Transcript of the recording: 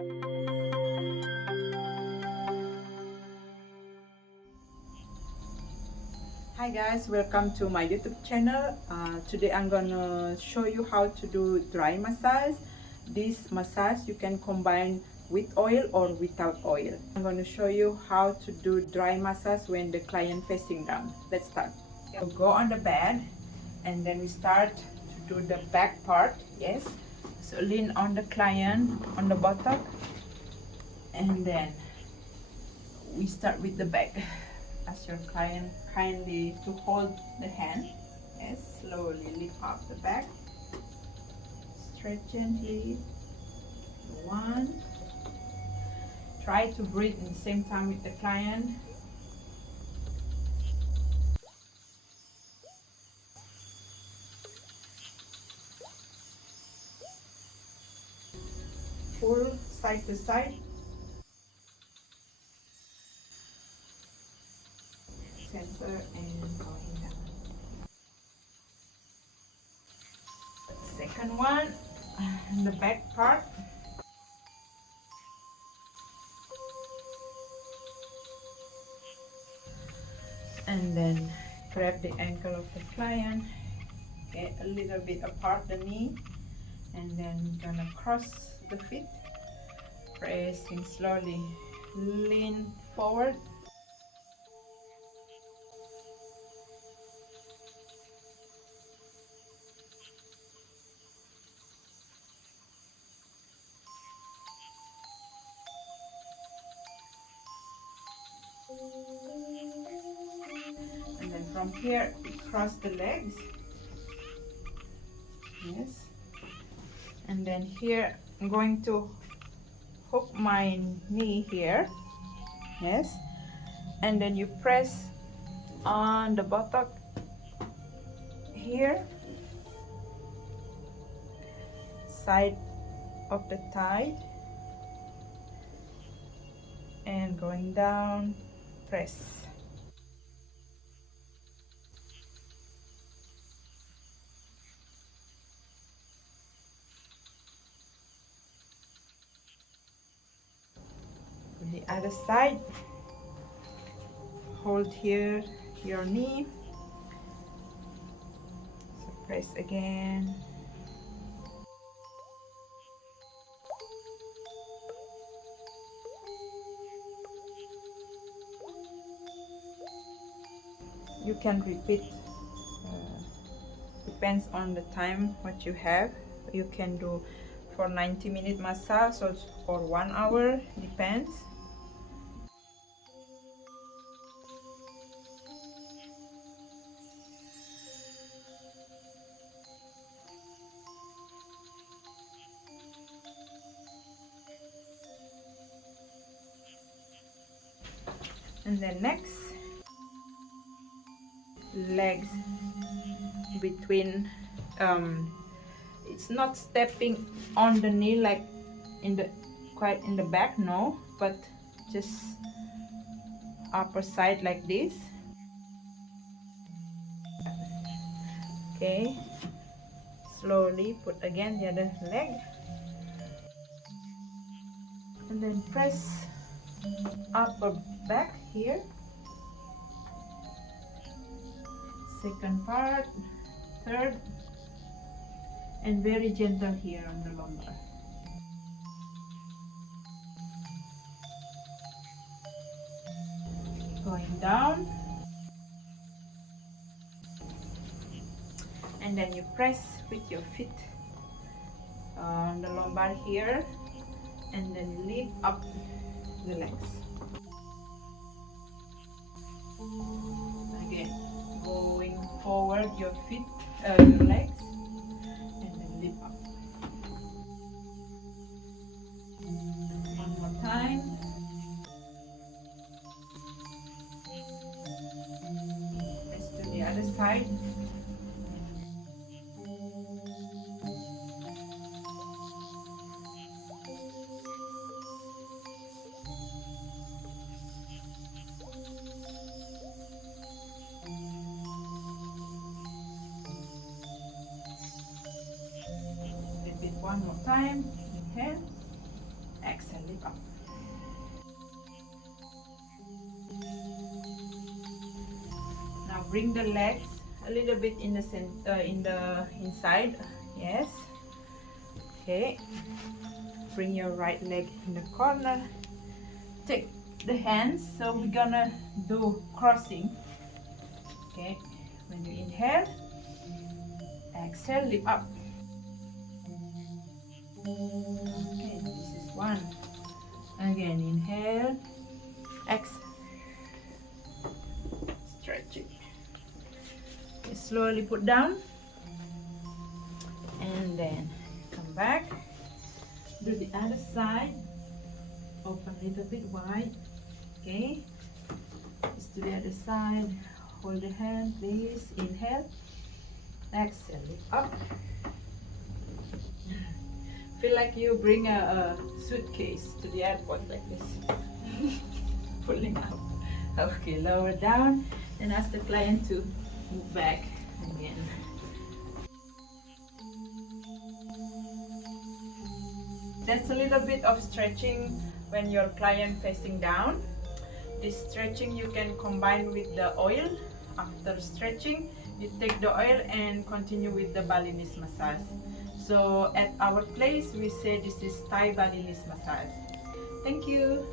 Hi guys, welcome to my YouTube channel. Today I'm gonna show you how to do dry massage. This massage you can combine with oil or without oil. I'm gonna show you how to do dry massage when the client facing down. Let's start. So go on the bed and then we start to do the back part. Yes, so lean on the client on the buttock and then we start with the back. Ask your client kindly to hold the hand. Yes, slowly lift up the back. Stretch gently. One. Try to breathe in the same time with the client. Pull side to side. Center and going down. Second one, the back part. And then grab the ankle of the client, get a little bit apart the knee, and then gonna cross the feet, pressing slowly, lean forward. And then from here, cross the legs. Yes. And then here, I'm going to hook my knee here. Yes. And then you press on the buttock here, side of the thigh, and going down, press. The other side, hold here your knee, so press again. You can repeat, depends on the time what you have. You can do for 90-minute massage or 1 hour, depends. And then next, legs between, it's not stepping on the knee like in the quite in the back, no, but just upper side like this. Okay, slowly put again the other leg and then press upper back here. Second part, third, and very gentle here on the lumbar. Going down, and then you press with your feet on the lumbar here, and then lift up the legs. Again, going forward your feet, your legs, and then lift up. One more time. Let's do the other side. Repeat one more time. Inhale, exhale. lift up. Now bring the legs a little bit in the center, in the inside. Yes. Okay. Bring your right leg in the corner. Take the hands. So we're gonna do crossing. Okay. When you inhale, exhale, lift up. Okay. This is one. Again, inhale, exhale. Stretching. Okay, slowly put down and then come back. Do the other side. Open a little bit wide. Okay. Just to the other side. Hold the hand, please. Inhale. Exhale. Lift up. Feel like you bring a suitcase to the airport like this. Pulling up. Okay, lower down and ask the client to move back again. That's a little bit of stretching when your client facing down. This stretching you can combine with the oil. After stretching, you take the oil and continue with the Balinese massage. So at our place, we say this is Thai Balinese massage. Thank you.